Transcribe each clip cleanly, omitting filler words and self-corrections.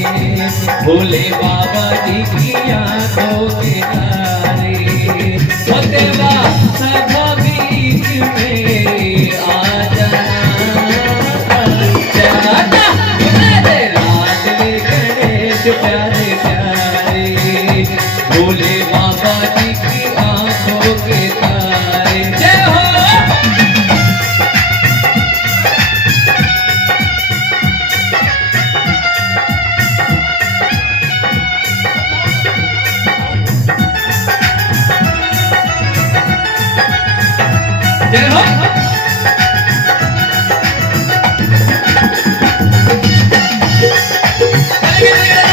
भोले बाबा जी की आंखों के तारे। ओ देवा सभा बीच में आ जाना, जाना मेरे लाडले गणेश प्यारे प्यारे, भोले बाबा जी की आंखों के तारे। जय हो। जय हो।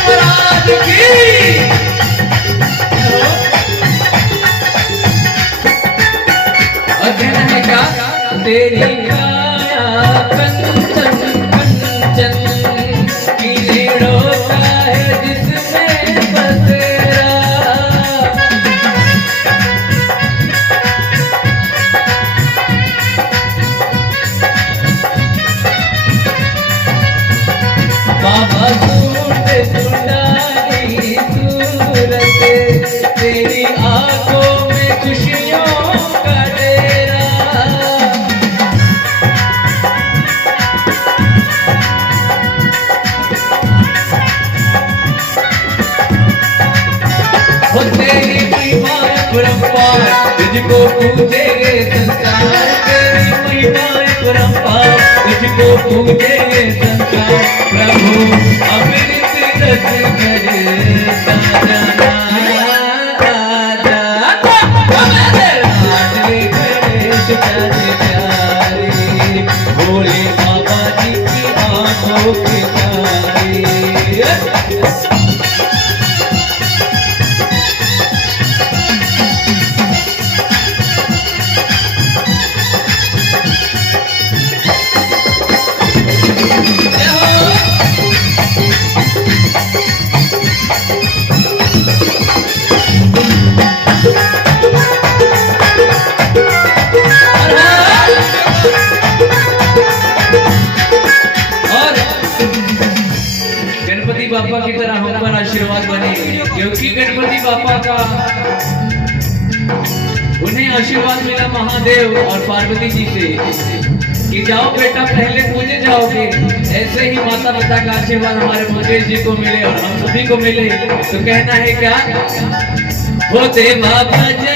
महाराज की अध्ययन है क्या? तेरी काया कंचन कंचन किरणों का है जिसमें बसेरा। बाबा सूरत सुंदरी सूरत, तेरी आंखों में खुशियों का डेरा। वो तेरी महिमा परंपार, तुझको पूजेंगे संसार। तेरी महिमा परंपार, तुझको पूजेंगे संसार। प्रभु अमृत रस करता जाना, हमारे लाडले गणेश प्यारे प्यारे, भोले बाबा जी की आंखों के तारे। गणपति बापा की तरह हम पर आशीर्वाद बने, क्योंकि गणपति बापा का उन्हें आशीर्वाद मिला महादेव और पार्वती जी से कि जाओ बेटा पहले पूजे जाओगे। ऐसे ही माता पिता का आशीर्वाद हमारे मुकेश जी को मिले और हम सभी को मिले। तो कहना है क्या? वो देवा भजन